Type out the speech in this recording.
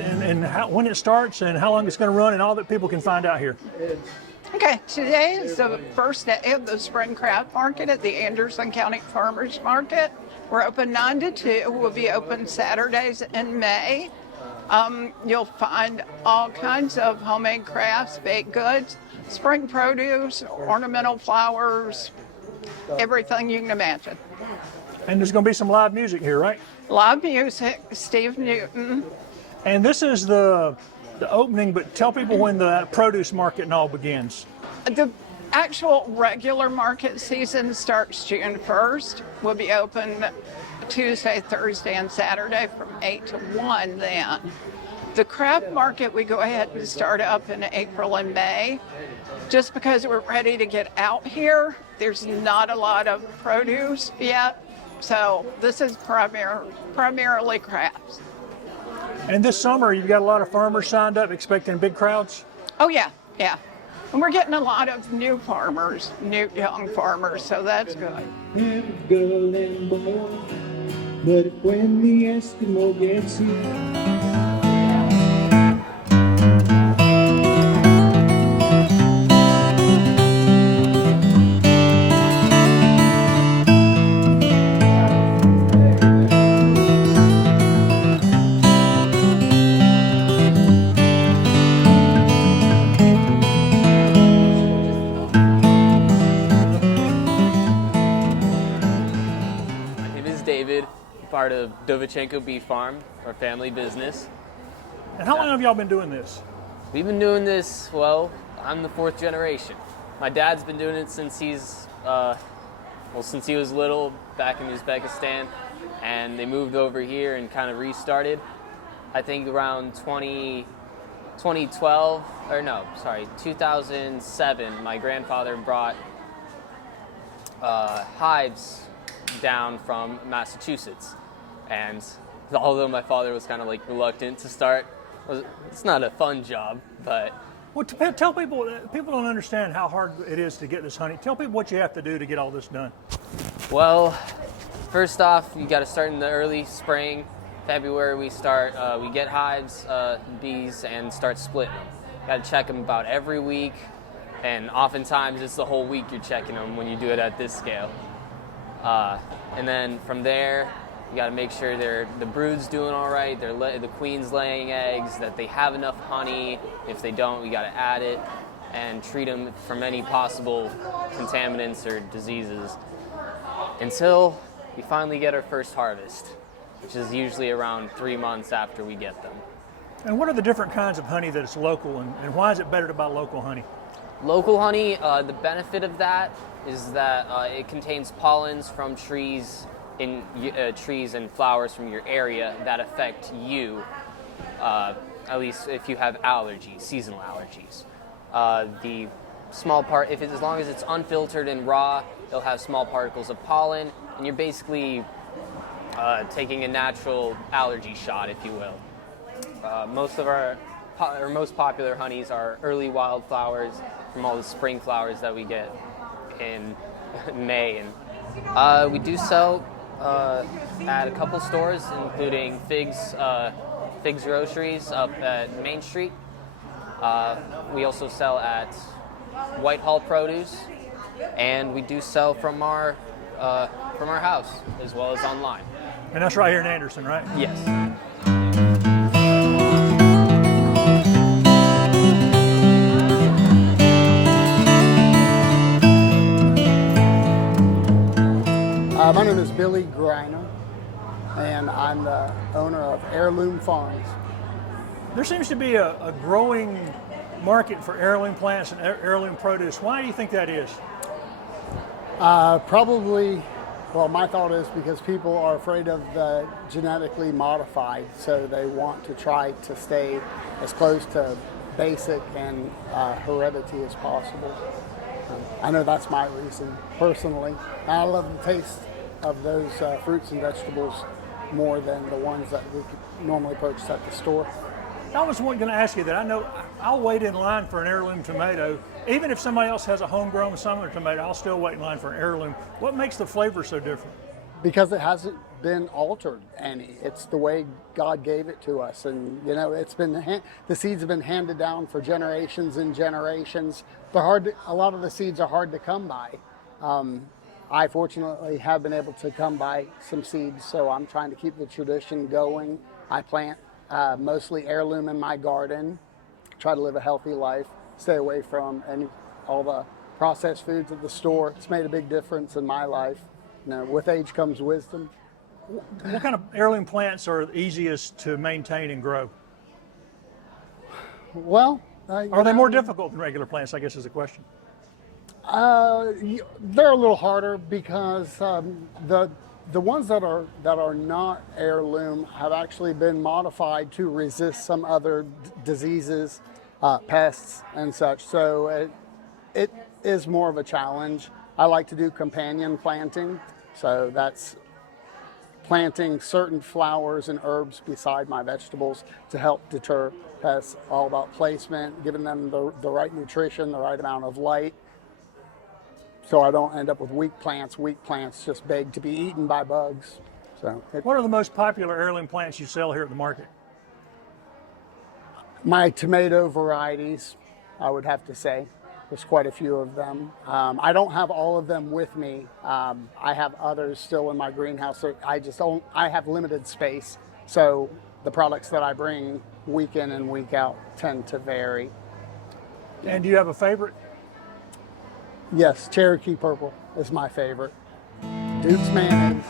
market and when it starts and how long it's going to run and all that people can find out here. Okay, today is the first day of the Spring Craft Market at the Anderson County Farmers Market. We're open 9 to 2. We'll be open Saturdays in May. You'll find all kinds of homemade crafts, baked goods, spring produce, ornamental flowers, everything you can imagine. And there's going to be some live music here, right? Live music, Steve Newton. And this is the opening, but tell people when the produce market and all begins. The actual regular market season starts June 1st. We'll be open Tuesday, Thursday, and Saturday from 8 to 1 then. The craft market, we go ahead and start up in April and May. Just because we're ready to get out here, there's not a lot of produce yet. So this is primarily crafts. And this summer, you've got a lot of farmers signed up expecting big crowds? Oh, yeah. And we're getting a lot of new farmers, new young farmers, so that's good. Girl and boy, but when the Eskimo gets you. Part of Dovichenko Beef Farm, our family business. And how long have y'all been doing this? We've been doing this, well, I'm the 4th generation. My dad's been doing it since since he was little back in Uzbekistan, and they moved over here and kind of restarted. I think around 2007, my grandfather brought hives down from Massachusetts. And although my father was kind of like reluctant to start, it's not a fun job, but... Well, tell people don't understand how hard it is to get this honey. Tell people what you have to do to get all this done. Well, first off, you got to start in the early spring. February we start, we get hives, bees, and start splitting them. Got to check them about every week, and oftentimes it's the whole week you're checking them when you do it at this scale. And then from there, you got to make sure the brood's doing all right, the queen's laying eggs, that they have enough honey. If they don't, we got to add it and treat them from any possible contaminants or diseases until we finally get our first harvest, which is usually around 3 months after we get them. And what are the different kinds of honey that is local, and why is it better to buy local honey? Local honey, the benefit of that is that it contains pollens from trees and flowers from your area that affect you, at least if you have allergies, seasonal allergies. The small part, as long as it's unfiltered and raw, it'll have small particles of pollen, and you're basically taking a natural allergy shot, if you will. Most of our most popular honeys are early wildflowers from all the spring flowers that we get in May, and we do sell at a couple stores, including Figs Groceries up at Main Street. We also sell at Whitehall Produce, and we do sell from our house as well as online. And that's right here in Anderson, right? Yes. My name is Billy Greiner, and I'm the owner of Heirloom Farms. There seems to be a growing market for heirloom plants and heirloom produce. Why do you think that is? Probably, well, my thought is because people are afraid of the genetically modified, so they want to try to stay as close to basic and heredity as possible. I know that's my reason, personally. I love the taste of those fruits and vegetables more than the ones that we could normally purchase at the store. I was going to ask you that. I know I'll wait in line for an heirloom tomato. Even if somebody else has a homegrown summer tomato, I'll still wait in line for an heirloom. What makes the flavor so different? Because it hasn't been altered any. It's the way God gave it to us, and you know, it's been the seeds have been handed down for generations and generations. They're a lot of the seeds are hard to come by. I fortunately have been able to come by some seeds, so I'm trying to keep the tradition going. I plant mostly heirloom in my garden, try to live a healthy life, stay away from all the processed foods at the store. It's made a big difference in my life. You know, with age comes wisdom. What kind of heirloom plants are easiest to maintain and grow? Well, Are they more difficult than regular plants, I guess is the question. They're a little harder because the ones that are not heirloom have actually been modified to resist some other diseases, pests and such. So it is more of a challenge. I like to do companion planting, so that's planting certain flowers and herbs beside my vegetables to help deter pests. All about placement, giving them the right nutrition, the right amount of light, so I don't end up with weak plants. Weak plants just beg to be eaten by bugs. So What are the most popular heirloom plants you sell here at the market? my tomato varieties, I would have to say. There's quite a few of them. I don't have all of them with me. I have others still in my greenhouse. So I have limited space. So the products that I bring week in and week out tend to vary. And do you have a favorite? Yes, Cherokee Purple is my favorite. Duke's Mayonnaise.